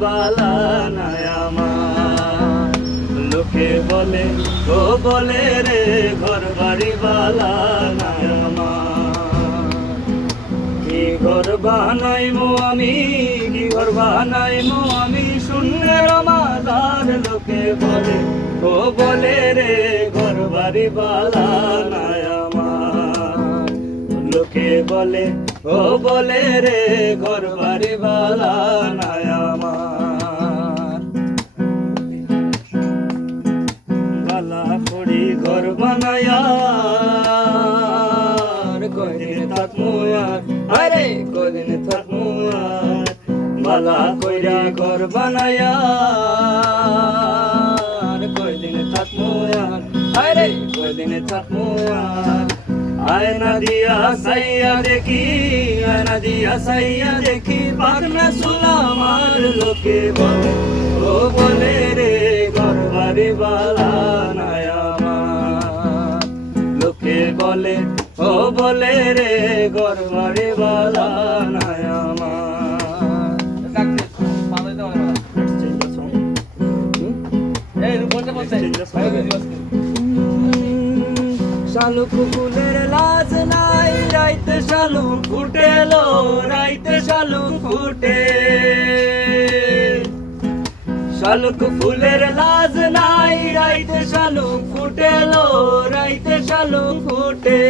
বালা নাই আমার। লোকে বলে ও বলে রে ঘর বাড়ি বালা নাই আমার। কি ঘর বানাইমো আমি, কি ঘর বানাইমো আমি, শূন্যের মাদার। লোকে বলে ও বলে রে ঘর বাড়ি বালা নাই আমার। লোকে বলে ও বলে রে ঘর বাড়ি বালা নাই আমার। বালা করি ঘর বানায়া কদিন থাকমু আর, আরে কদিন থাকমু আর। বালা কইরা ঘর বানায়া কদিন থাকমু আর, আরে কদিন থাকমু আর। আয়না দিয়া সাইয়া দেখি, আয়না দিয়া সাইয়া দেখি, পাখনা সুলাম আর। লোকে বলে ও বলে রে ঘর বাড়ি বালা নাই আমার। লোকে বলে ও বলে রে ঘর বাড়ি বালা নাই আমার। শালুক ফুলের লাজ নাই, রাইতে শালুক ফুটেলো, রাইতে শালুক ফুটে। শালুক ফুলের লাজ নাই, রাইতে শালুক ফুটেলো, রাইতে শালুক ফুটে।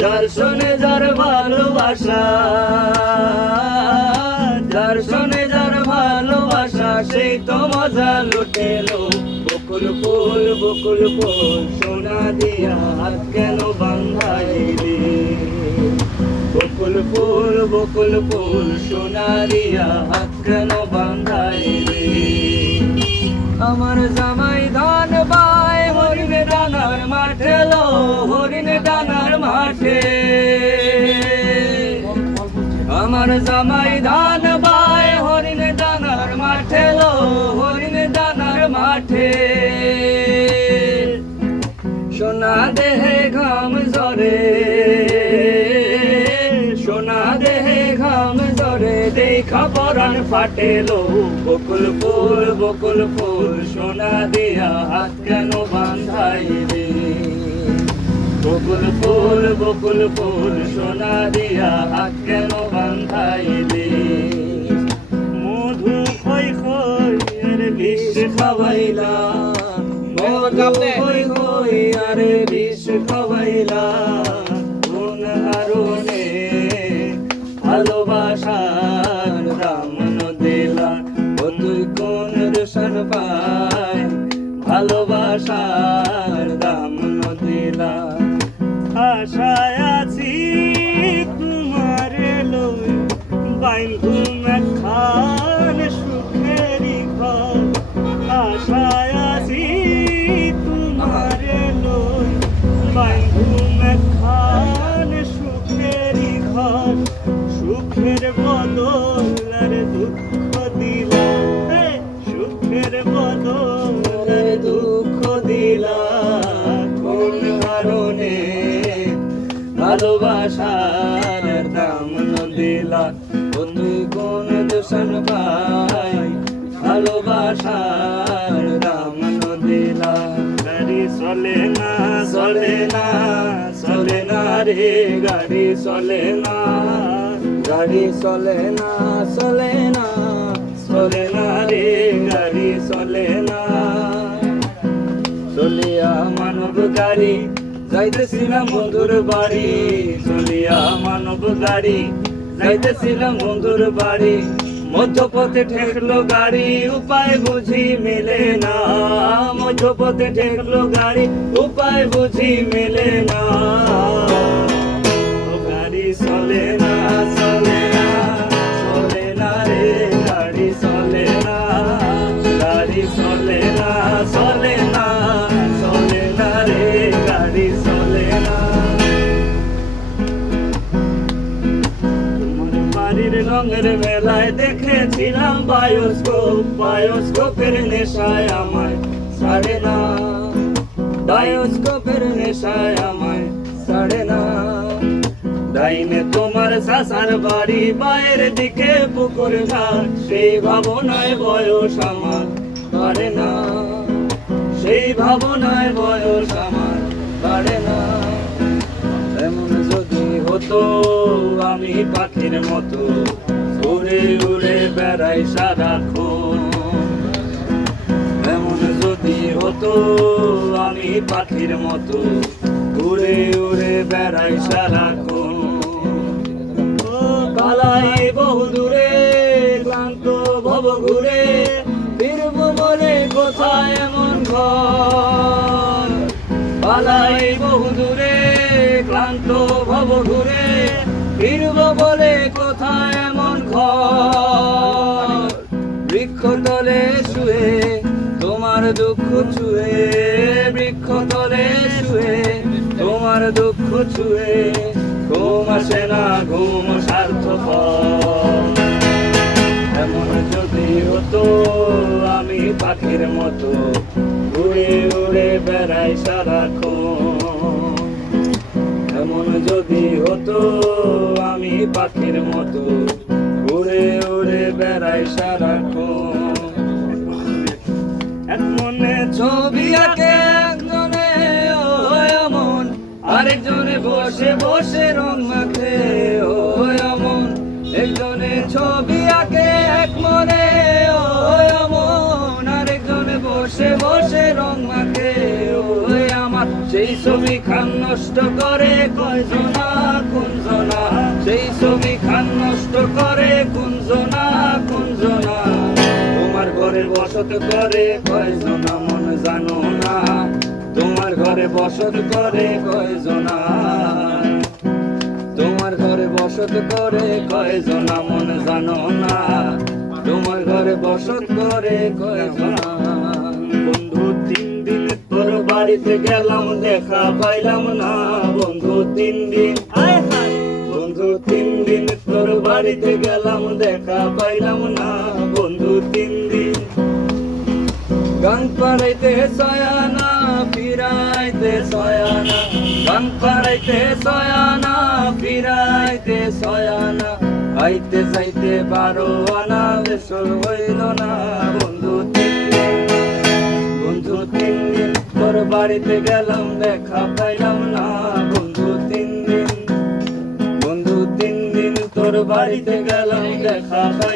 যার শোনে যার ভালোবাসা, যার শোনে যার ভালোবাসা, সেই তো মজা লুটেলো। বকুল ফুল বকুল ফুল সোনা দিয়া হাত কেন বান্ধাইলি। বকুল ফুল বকুল ফুল সোনা দিয়া হাত কেন বান্ধাইলি। আমার জামাই ধান বাই হরিণ ডানার মাঠে লো, হরিণ ডানার মাঠে। আমার জামাই ধান বাই হরিণ ডানার মাঠে লো, হরিণ ডানার মাঠে। সোনা দেহে ঘাম ঝরে, সোনা দেহে ঘাম ঝরে, দেখা পরাণ ফাটেলো। বকুল ফুল সোনা দিয়া হাত কেন বান্ধাইলি। বকুল ফুল সোনা দিয়া হাত কেন বান্ধাইলি। মধু খই খই আর বিষ খাওয়াইলা, মধু খই খই আর বিষ খাওয়াইলা। কোন হারণে ভালোবাসার দাম দিলা, ও তুই কোন রসন পাই ভালোবাসার দাম দিলা। আশায় আছি তোমার লই বাইন্ধুম একখান সুখেরি ঘর। আশায় আছি তোমার লই বাইন্ধুম একখান সুখেরি ঘর। সুখের বদল আর দুঃখ দিলা, সুখের বদল আর দুঃখ দিলা। কোন কারণে ভালোবাসার দাম দিলা, ও তুই কোন দূষণ পাই ভালোবাসার দাম দিলা। গাড়ি চলে না চলে না চলে না রে, গাড়ি চলে না, গাড়ি চলে না চলে না চলে না রে, গাড়ি চলে না। চলিয়া মানব গাড়ি যাইতেছিলাম বন্ধুর বাড়ি, চলিয়া মানব গাড়ি যাইতেছিলাম বন্ধুর বাড়ি। মধ্যপথে ঠেকলো গাড়ি উপায় বুঝি মেলে না, মধ্যপথে ঠেকলো গাড়ি উপায় বুঝি মেলে না। গাড়ি চলে না চলে না চলে না রে, গাড়ি চলে না, গাড়ি চলে না চলে না চলে না রে, গাড়ি চলে না। তোমার বাড়ির রঙের মেলায় দেখেছিলাম বায়োস্কোপ, বায়োস্কোপের নেশায় আমায় ছাড়ে না, বায়োস্কোপের নেশায় আমায় ছাড়ে না। ডাইনে তোমার আমার চাচার বাড়ি বাইরের দিকে পুকুর ঘাট, সেই ভাবনায় বয়স আমার বাড়ে না, সেই ভাবনায় বয়স আমার বাড়ে না। এমন যদি হতো আমি পাখির মতো উড়ে উড়ে বেড়াই সারাক্ষণ, এমন যদি হতো আমি পাখির মতো উড়ে উড়ে বেড়াই সারাক্ষণ। পালাই বহু দূরে ক্লান্ত ভব ঘুরে, ফিরব বলে কোথায় এমন ঘর। পালাই বহু দূরে ক্লান্ত ভব ঘুরে, ফিরব বলে কোথায় এমন ঘর। বৃক্ষতলে শুয়ে তোমার দুঃখ ছুঁয়ে, বৃক্ষতলে শুয়ে তোমার দুঃখ ছুঁয়ে, ঘুম আসে না ঘুম স্বার্থপর। এমন যদি হতো আমি পাখির মতো উড়ে উড়ে বেড়াই সারাক্ষণ, এমন যদি হতো আমি পাখির মতো উড়ে উড়ে বেড়াই সারাক্ষণ। এক মনে ছবি আঁকে একজনে ও এমন, আরেকজনে বসে বসে রং মাখে ও এমন। একজনে ছবি আঁকে এক মনে ও এমন, আরেকজনে বসে বসে রং মাখে ও আমার। সেই ছবি খান নষ্ট করে কয়জনা কুঞ্জনা, সেই ছবি খান নষ্ট করে কুঞ্জনা কুঞ্জনা। তোমার ঘরে বসত করে কয়জনা মন জানো না, তোমার ঘরে বসত করে কয়জনা, তোমার ঘরে বসত করে কয়জনা মন জানো না, তোমার ঘরে বসত করে কয়জনা। বন্ধু 3 দিন তোর বাড়িতে গেলাম দেখা পাইলাম না, বন্ধু 3 দিন, বন্ধু 3 দিন তোর বাড়িতে গেলাম দেখা পাইলাম না, বন্ধু 3 দিন। গান পাড়াইতে সয়ানা ফিরাইতে সয়ানা, গান পাড়াইতে সয়ানা ফিরাইতে সয়ানা। আইতে যাইতে 12 আনা বেসর হইল না, বন্ধু 3 দিন, বন্ধু 3 দিন তোর বাড়িতে গেলাম দেখা পাইলাম না, বন্ধু 3 দিন, বন্ধু 3 দিন তোর বাড়িতে গেলাম দেখা পাইলাম